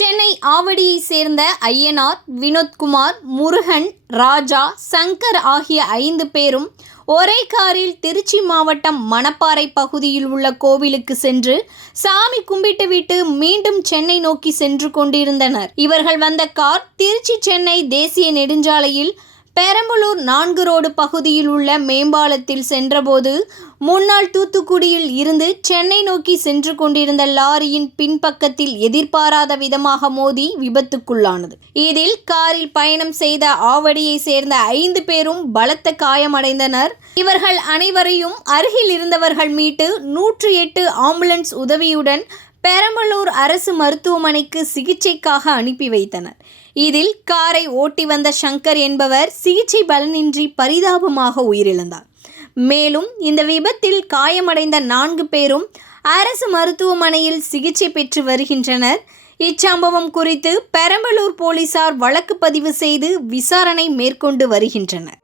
சென்னை ஆவடியை சேர்ந்த ஐயனார், வினோத்குமார், முருகன், ராஜா, சங்கர் ஆகிய 5 பேரும் ஒரே காரில் திருச்சி மாவட்டம் மணப்பாறை பகுதியில் உள்ள கோவிலுக்கு சென்று சாமி கும்பிட்டுவிட்டு மீண்டும் சென்னை நோக்கி சென்று கொண்டிருந்தனர். இவர்கள் வந்த கார் திருச்சி சென்னை தேசிய நெடுஞ்சாலையில் பெரம்பலூர் 4 ரோடு பகுதியில் உள்ள மேம்பாலத்தில் சென்றபோது முன்னாள் தூத்துக்குடியில் இருந்து சென்னை நோக்கி சென்று கொண்டிருந்த லாரியின் பின்பக்கத்தில் எதிர்பாராத விதமாக மோதி விபத்துக்குள்ளானது. இதில் காரில் பயணம் செய்த ஆவடியை சேர்ந்த 5 பேரும் பலத்த காயமடைந்தனர். இவர்கள் அனைவரையும் அருகில் இருந்தவர்கள் மீட்டு 108 ஆம்புலன்ஸ் உதவியுடன் பெரம்பலூர் அரசு மருத்துவமனைக்கு சிகிச்சைக்காக அனுப்பி வைத்தனர். இதில் காரை ஓட்டி வந்த சங்கர் என்பவர் சிகிச்சை பலனின்றி பரிதாபமாக உயிரிழந்தார். மேலும் இந்த விபத்தில் காயமடைந்த 4 பேரும் அரசு மருத்துவமனையில் சிகிச்சை பெற்று வருகின்றனர். இச்சம்பவம் குறித்து பெரம்பலூர் போலீசார் வழக்கு பதிவு செய்து விசாரணை மேற்கொண்டு வருகின்றனர்.